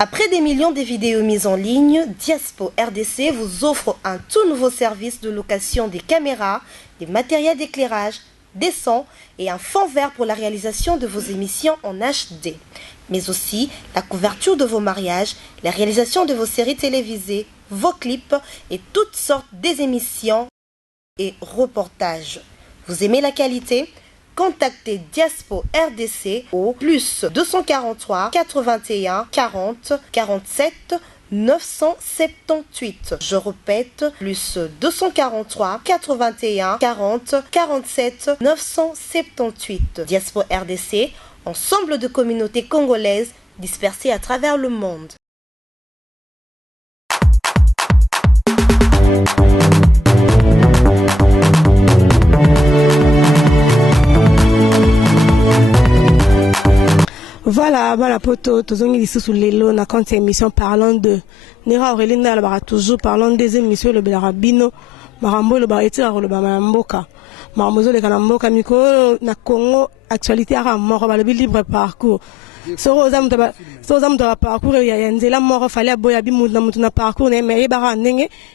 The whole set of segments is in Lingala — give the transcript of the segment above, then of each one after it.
Après des millions de vidéos mises en ligne, Diaspo RDC vous offre un tout nouveau service de location des caméras, des matériels d'éclairage, des sons et un fond vert pour la réalisation de vos émissions en HD. Mais aussi la couverture de vos mariages, la réalisation de vos séries télévisées, vos clips et toutes sortes des émissions et reportages. Vous aimez la qualité ? Contactez Diaspo RDC au plus 243 81 40 47 978. Je répète, plus 243 81 40 47 978. Diaspo RDC, ensemble de communautés congolaises dispersées à travers le monde. Voilà, poto, tozongi ici sous l'élo, na compte émission parlant de Nera Aurélie Ndala, toujours parlant des émissions, le Belarabino, Marambo, le Baretira, le Bamamboka, Maramozo, le Kanamboka, Miko, na Congo, actualité à mort, le libre parcours. So aux âmes de parcours, il y a un zéla mort, fallait aboyer na parcours, mais il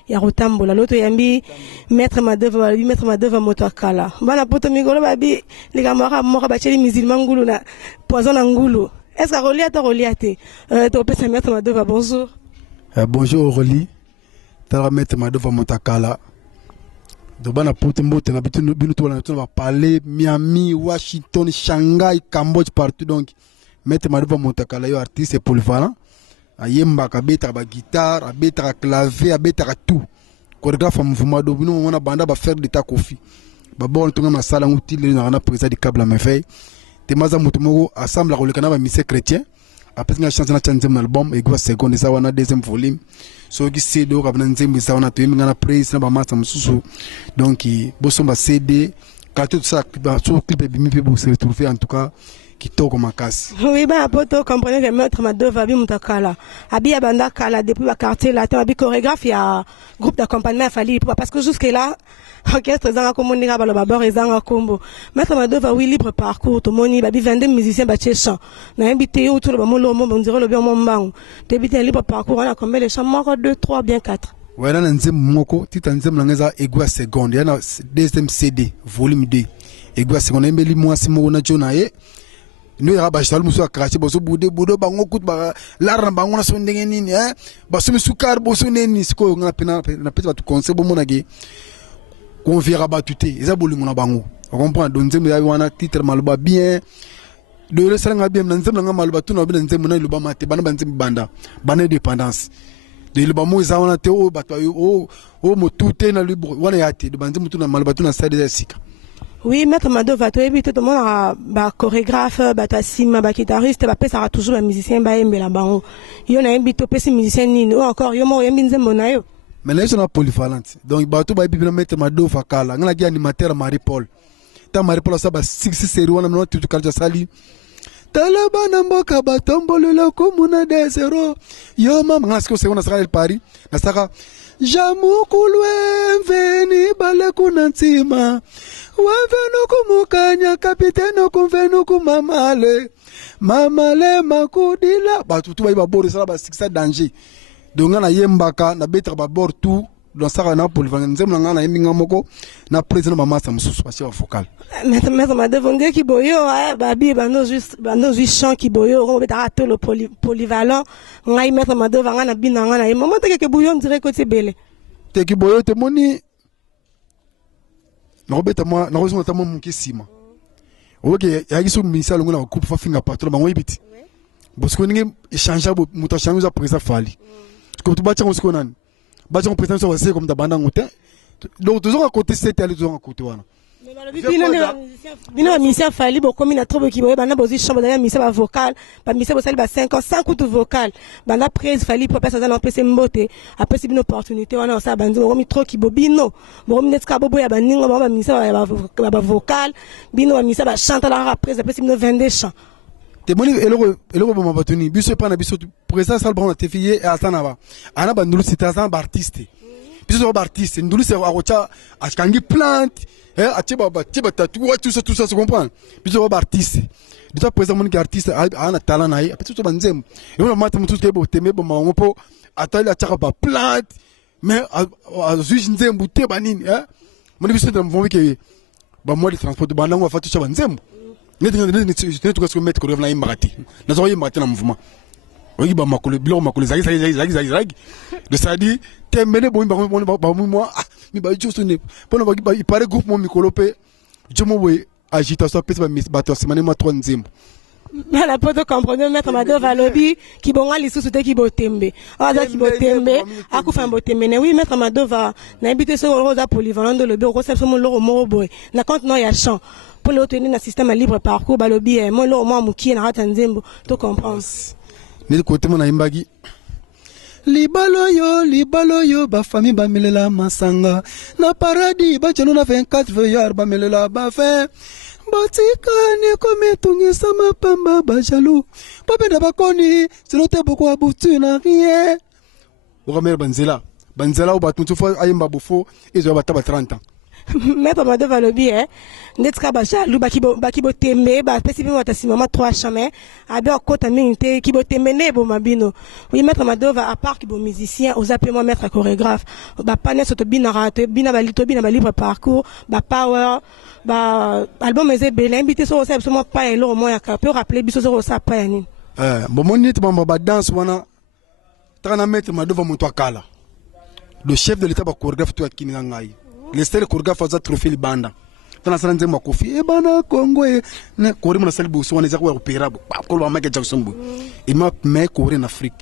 y a Rotambola, l'autre yambi, mettre ma devant motokala. Voilà, poto migolo, babi, les gamara mort, bacheli, musulman, goulou, na poison angoulou. Est-ce que Reliate, tu peux se mettre ma devant, bonjour. Bonjour Aurélie, tu vas mettre ma devant motokala. Dobana Potembo, tu vas parler Miami, Washington, Shanghai, Cambodge, partout donc. Mettre ma devant Montakala, yo artiste polyvalent. Ayemba kabeta ba guitare, abeta clavier, abeta tout. Chorégraphe en mouvement d'obino, on a banda ba faire de ta kofi. Ba bon tonga masala utile na na président du câble à merveille. Temaza mutumo assemble la kolekana ba mise chrétien. Après na chanson na chanzem album et quoi seconde ça wana deuxième volume. So ki CD ka bana nzembe ça wana to yinga na praise na ba masa mususu. Donc boso ba CD quand tout ça ba so clip bimi pe bo se retrouver en tout cas. Oui, bah, poto, comprenez que maître ma deux va bien mutakala. Abi abanda kala depuis le quartier là, tu as chorégraphe, il y a groupe d'accompagnement à Fali parce que jusque là, orchestre zanga komoni ga balo babor ezanga kombo. Maître ma deux va oui libre parcours, to moni babi 22 musiciens ba chant. Na invité ou tout le monde on dirait le bien mon bang. Débité libre parcours, on a combien les chants mort 2 3 bien 4. Ouais, là nzem moko, titre nzem langeza egwa seconde, yana deuxième CD, volume 2. Egwa seconde mbeli moi simo na jonaye. Nous avons acheté le monsieur à cracher, bosso boudé, boudé, bango coûte, l'arme, bango na son dégaine, hein, bosso me soukar, bosso neni, ce qu'on a pena, na peut-être tout conseil, bon monagé, qu'on verra batuté, ils ont voulu mon bango. On comprend, donc nous avons un titre malba bien, de restaurant bien, nous avons un malba tout, nous avons un monnaie le bamate, banda, bana dépendance. De le bamo, ils ont un théo, oh, motuté, na libre, on est hâté, de bandé, moutou na malba tout na salle des sika. Oui, maître Mado va tout éviter tout le monde a chorégraphe, sima, guitariste, ça toujours un musicien baembe la bango. Il y en a un bito pesi musicien ni ou encore yo mo yembinze monayo. Mais là ils sont polyvalents. Donc bateau ba bibi maître Mado fakala, ngala gi animateur Marie-Paul. Ta Marie-Paul ça ba 6 série wana no tout kalja sali. Talaba na mboka batombolo la komuna de zero. Yo mama ngala siko sekona saka el Paris. Na saka Jamukulwe veni bale kunantima. Wavenu kumukanya kapiteno kumvenu kumamale. Mamale makudila. Bah tout va bord ça ba c'est danger. Donc na yembaka na betra ba bord tout dans ça na pour nzem na na yeminga moko na président ba massa mususu parce vocal. Mais ma devant qui boyo babi bano juste chant qui boyo on beta rater le polyvalent ngai mettre ma devant na binanga na moment que boyo on dirait que c'est belé. Te qui boyo te moni na robeta moi na rozo na mon kisima. Ok, ya gisu misa longo na coupe fa finga patron ba ngoyibiti. Parce que ninge échanger muta changer président fali. Comme tu bâtir on se connaît. Bâtir on président ça c'est comme ta bande ngote. Donc toujours à côté c'est aller toujours à côté wana. Bino musicien fali bo comme na trouve qui boye bana bozi chambre derrière musicien ba vocal, ba musicien bosali ba 5 ans sans coup de vocal. Bana prise fali pour personne dans PC mbote. Après c'est une opportunité wana ça bandi romi trop qui bobino. Bo romi netka bobo ya baninga ba musicien ba vocal, bino ba musicien ba chante la après c'est une 22 chants. Te moni eloko ba batuni biso pa na biso présence al bon na te fille et atana ba. Ana ba ndulu c'est un artiste. biso ba artiste ndulu se akocha akangi plante atiba tatou tout ça tu comprends biso ba artiste déjà présent mon artiste ana talent na ye peut-être ba nzembo et on mata mutu ke bo teme bo mangopo atali ataka ba plante mais azuji nzembo te ba nini mon biso de mvombi ke ba moi de transport ba nango fa tout ba nzembo ne to ko mettre ko revena imagati na zo imagati na mouvement oui ba makolo bilo makolo zagi de ça dit temene bo ba moi mi ba juste ne pona ba il paraît groupe mon mikolope je mo we agitation pesa ba bato semane ma 3 nzembo la poto comprendre mettre Mado Valobi qui bonga lisusu te ki botembe aza ki botembe akufa botembe ne oui mettre Mado va na habiter sur rosa polyvalent de le bureau reception mon loro boy na compte non ya champ pour le tenir na système libre parcours balobi mon loro mo mukie na rata nzembo to comprendre ni côté mon imbagi libalo yo ba famille ba melela masanga na paradis ba jeno na 24 veillard ba melela ba fin batika ni komi tungisa mapamba ba jaloux babenda bakoni silote beaucoup abutu na rien okamera banzela obatuntu fo ayimba bufo ezo bataba 30 ans Maître Mado Valobi netka ba jaloux ba kibo tembe ba pesi bimo ta simama 3 chemin abi okota minute kibo tembe ne bo mabino oui Maître Mado va à part kibo musicien aux appelés maître chorégraphe ba panes to binara to bina ba libre parcours ba power ba album eze bele invité so ça absolument pas et lo mo ya ka peut rappeler biso so ça pas ni bon mon nit ba danse wana tana Maître Mado va moto akala le chef de l'état ba chorégraphe to akini ngai les stèles chorégraphe za trophée libanda tana sala nzema kofi bana Congo na kori mona sali buso wana za ko opéra ba ko ba Michael Jackson bu il m'a mais kori en Afrique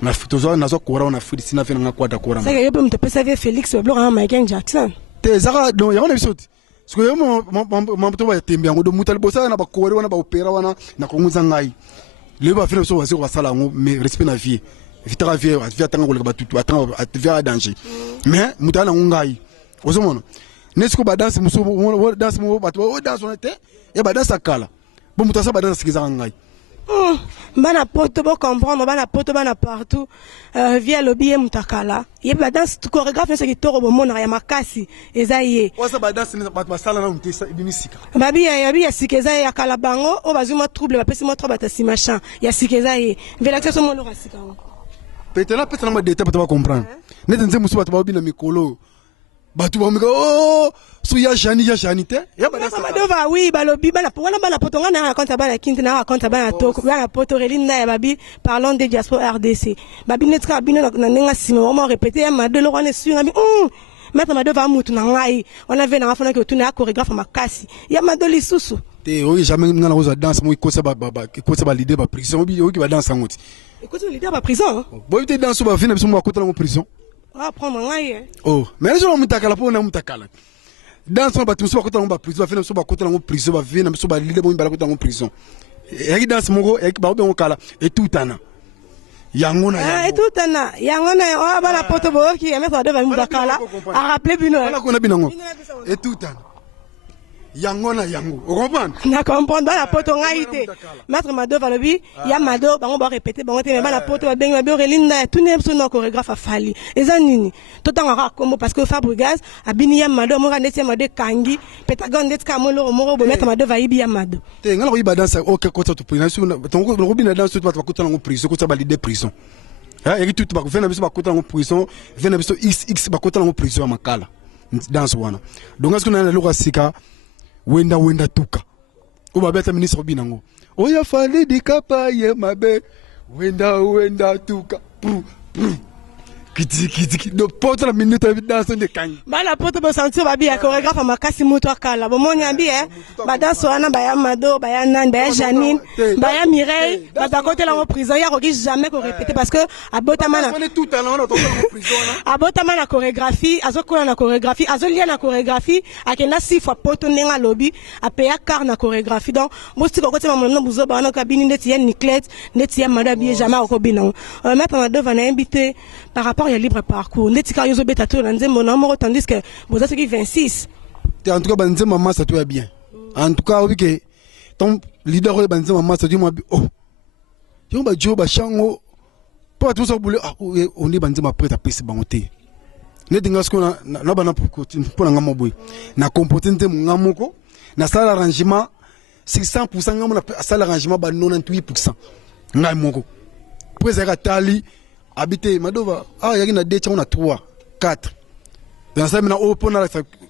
na futozo na zo kora en Afrique sina fena nga kwada kora ça yebo mto pesa ve Félix Blanc à Michael Jackson te zaka donc ya wana bisoti parce que mo mto ba tembe ngo do mutali bosa na ba kori wana ba opéra wana na konguza ngai le ba fina so wasi ko sala ngo mais respect na vie vitara vie tanga ko le ba tutu atanga atvia danger mais mutana ngai ozomono nesiko ba danse muso danse mo bato danse on était et ba danse akala bon mutasa ba danse kiza ngai bana poto bo comprendre bana poto bana partout via lobby mutakala ye ba danse chorégraphe ce qui toro bo mona ya makasi ezaye wasa ba danse ba basala na mutisa ibimisika babi ya sikeza ya kala bango o bazuma trouble ba pesi mo trop batasi machin ya sikeza ye velaxation so mo lo rasika peut-être ma détail pas comprendre net nze muso bato ba bina mikolo batu ba miko so ya jani te ya ba danse Mado va oui balobi bana potonga na raconte bana kinti na raconte bana toko bana potorelina ya babi parlons de diaspora RDC babi netka bino na nenga sima mo répéter ya Mado lo wana su ngabi Maître Mado va mutu na ngai on avait na fona ke tuna ya chorégraphe makasi ya Mado lisusu te oui jamais ngana ko za danse mo ko sa ba leader ba prison obi ki ba danse ngoti ko sa leader ba prison bo te danse ba fina biso mo akota na prison prendre ngai mais les gens mutakala po na mutakala dans son bâtiment so bakota ngomba prison ba fina so bakota ngomba prison ba vina so ba leader bo mbala kota ngomba prison et dans mongo et ba be ngokala et tout ana yangona et tout ana yangona o ba la poto bo ki Maître Mado va mudakala a rappeler bino ala kona binango et tout ana yangona yango o comprendre na comprendre la poto ngaite Maître Mado Valobi ya Mado bango ba répéter bango te ba la poto ba benga be relinda tout ne so no chorégraphe afali eza nini to tanga ra kombo parce que Fabregas abini ya Mado mo kaneti Mado kangi petagon detka mo lo mo bo Maître Mado va ibi ya Mado te ngala ko iba dansa OK ko to prison so tongo ko bina dansa to ba ko tanga prison ko ta ba leader prison et tout ba ko fena biso ba ko tanga prison fena biso x ba ko tanga prison makala danse wana donc est-ce que na lo ka sika wenda tuka uba beta ministre binango oya fali dikapa ye mabe wenda tuka kiti do poto la minute de danse de kangi bala poto bo sentir babi ya chorégraphe makasi moto akala bo moni ambi ba danse wana ba ya Mado ba ya Nan ba ya Janine ba ya Mireille ba côté la prison ya ko jamais ko répéter parce que abotama na tout talent na prison na abotama na chorégraphie azokola na chorégraphie azolia na chorégraphie akena 6 fois poto nenga lobby apeya car na chorégraphie donc mosti ko côté mamono buzo ba na kabini ndeti ya Niclette ndeti ya Mado bi jamais ko bina Maître Mado va na inviter par rapport ya libre parcours ndeti ka yozo beta to na nzembo na mo tandis que vous êtes qui 26 en tout cas banzema massa tout va bien en tout cas obike ton leader ko banzema massa tu mo yo ba jo ba shango pas tout ça boule on est banzema prêt à passer bangoté ne dinga sko na bana pour na ngamo boy na comporter nte ngamo ko na sala arrangement 600% ngamo na sala arrangement ba 98% ngai moko pweza ka tali habiter madova yaki na 2 on a 3 4 dans ça maintenant au pona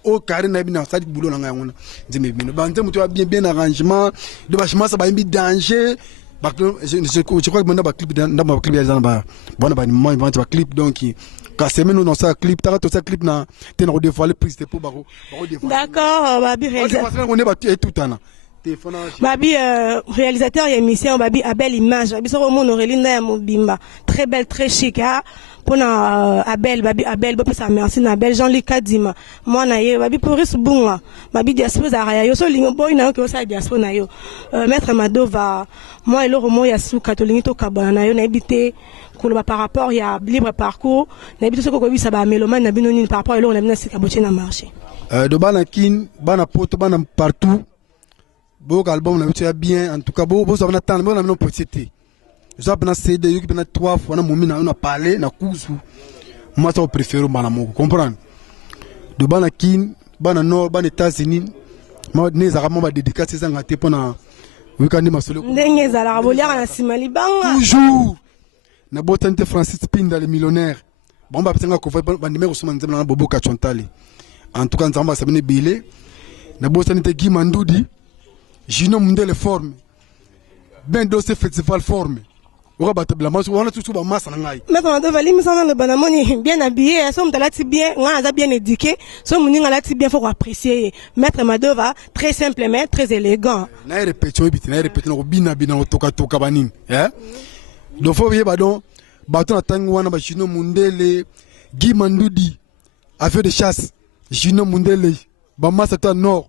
au carré na bina ça dit boulot na ngai ngona nzime bino ba nte mutu bien arrangement de bâchement ça ba imbi danger. Je crois que maintenant ba clip dans ma clip ya ba bona ba moi ba clip donc quand c'est maintenant dans ça clip t'as tout ça clip na t'es na redévoiler prise de pour ba d'accord babi réalisateur on est battu tout temps babi réalisateur émission babi Abel image babi so mon Aurelinda ya mobimba très belle très chic hein pour Abel babi Abel ba pesa merci na Abel Jean-Luc Kadima moi na ye babi Poris Bunga babi diaspora ya yo so lingo boy na ko sa diaspora na yo maître Madova moi et le romo ya sou catholique to kabana na yo na habité koloba par rapport ya libre parcours na habité so ko bisa ba mélomane na bino ni par rapport et le na sika boche na marché de bana kin bana poto bana partout beaucoup album na bitu bien en tout cas beaucoup ça na temps na petite ça na CD yo qui na 3 fois na momi na parler na kuzu moi ça préfère bana moko comprendre de bana kin bana nord bana États-Unis moi ne za ba dédicace ça ngate pona weekend masolo ndenge za la bolia na simali banga toujours na botante Francis Pinda le millionnaire bon ba psenga ko ba numéro suma nzemna na bobo kachontali en tout cas nzamba sabine bile na botante Guy Mandoudi Gino Mundele forme ben dossier festival forme on va la masse on a tout ba masse na ngai mais on doit valider ça le banamoni bien habillé so mtalati bien on a bien éduqué so muninga lati bien faut apprécier maître Madova très simple mais très élégant na répéter no bina toka banini hein donc faut bien badon baton atangi wana ba Gino Mundele Guy Mandoudi affaire de chasse Gino Mundele ba masse ta nord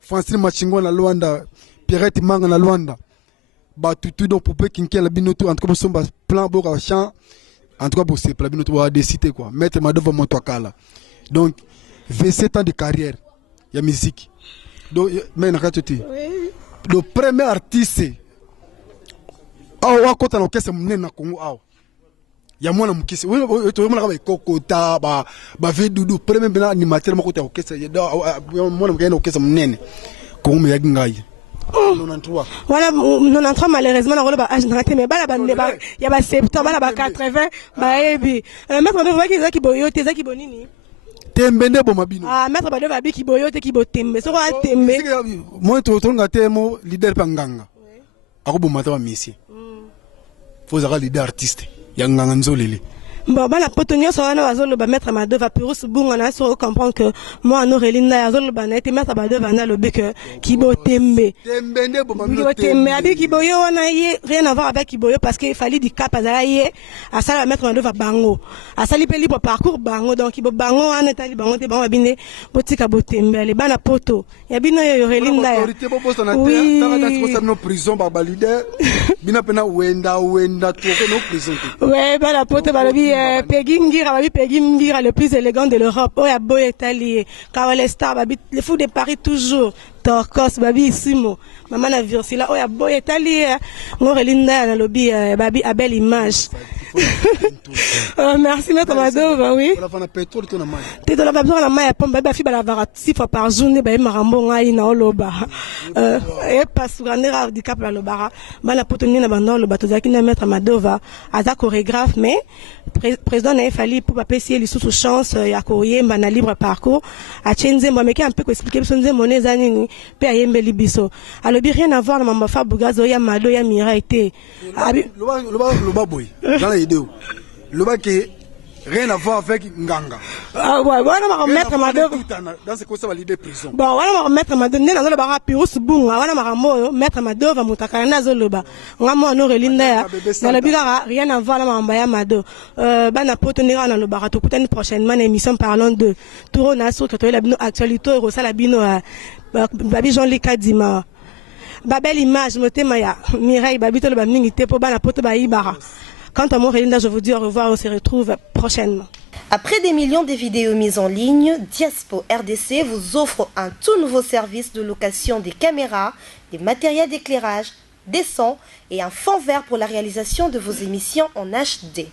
Francine Machingo na Luanda Pierrette Manga na Luanda ba tutu donc pour kinki la binoto en tout cas son plan boka champ en tout cas pour c'est la binoto a décider quoi mettre Madova Montokala donc 27 ans de carrière ya musique donc mais na katoti le premier artiste wa kota na kesa munene na Congo ya mwana mukisi to mwana ba kokota ba ve dudu premier bena animateur moko ta kesa ya mwana mukena kesa munene Congo ya ngai 93 voilà 93 malheureusement na ba âge na mais bala bande ba ya ba 70 bala ba 80 ba ebi maître Madova ki zaki boyo te zaki bonini tembe nde bo mabino maître Madova bi ki boyo te ki bo tembe so ko tembe moi to ngate mo leader panganga ako bo mata ba misi faut zaka leader artiste ya nganga nzolele bon bana potonio so wana bazolo ba maître Madova Poris Bunga na so comprendre que moi en Aurelinda ya zolo ba na été maître Madova na lobe que kibo tembe nde bo mabino tembe abi kiboyo wana ye rien à voir avec kiboyo parce que il fallait du cap azala ye à ça la maître Madova bango à ça lipe libre parcours bango donc kibo bango wana tali bango te bango bine botika botembe le bana poto ya bino yo Aurelinda ya autorité bo bosa na terre ta dans responsable prison ba leader bina pena wenda to no prison ouais bana poto balobi Pegingira le plus élégant de l'Europe. Oh, ya boy italien. Carole Star, babi, les fous de Paris toujours. Torcos, babi, Simo. Maman na Virsila. Oh, ya boy italien. Aurelinda na lobby, babi, Abel image. Merci, maître Madova, oui. On a fait pétrole, tu as mal. Tu as besoin de la maille, pompe, babi, fi balavara 6 fois par journée, babi, marambo, ngai, na oloba. Et pas souvent, nera, du cap, la lobara. Bana potoni na bandon, le bateau, zaki na maître Madova, aza chorégraphe, mais, président n'a fallu pour payer les sous chance, ya koye, mbana libre parcours, a chenze, moi, mais qui un peu expliquer, son zé, monnaie, zanini, pe a yembe libiso. Alors, rien à voir, maman, fa, bougazo, ya mado, ya mira, été. Loba boy. Dans la vidéo. Loba qui rien à voir avec Nganga. Ah ouais, voilà ma remettre Madova. Dans ce cas ça va l'idée prison. Bon, voilà ma remettre Madova, na zo ba Poris Bunga, voilà ma rambo mettre Madova mutakana na zo loba. Ngamo ano Aurelinda ya. Na la bigara rien à voir la mamba ya Mado. Bana potonira na loba to kutani prochainement émission parlant de Touro na so que la bino actualité ro sala bino babi Jean-Luc Kadima. Babel image motema ya Mireille babito le ba mingi te po bana poto ba ibara. Quant à moi, Aurelinda, je vous dis au revoir, on se retrouve prochainement. Après des millions de vidéos mises en ligne, Diaspo RDC vous offre un tout nouveau service de location des caméras, des matériels d'éclairage, des sons et un fond vert pour la réalisation de vos émissions en HD.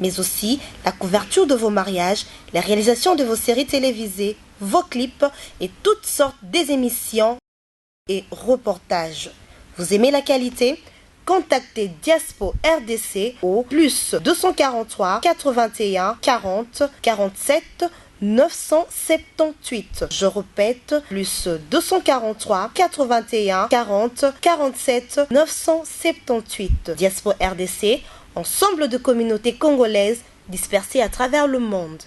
mais aussi la couverture de vos mariages, la réalisation de vos séries télévisées, vos clips et toutes sortes des émissions et reportages. Vous aimez la qualité? Contactez Diaspo RDC au plus 243 81 40 47 978. Je répète, plus 243 81 40 47 978. Diaspo RDC, ensemble de communautés congolaises dispersées à travers le monde.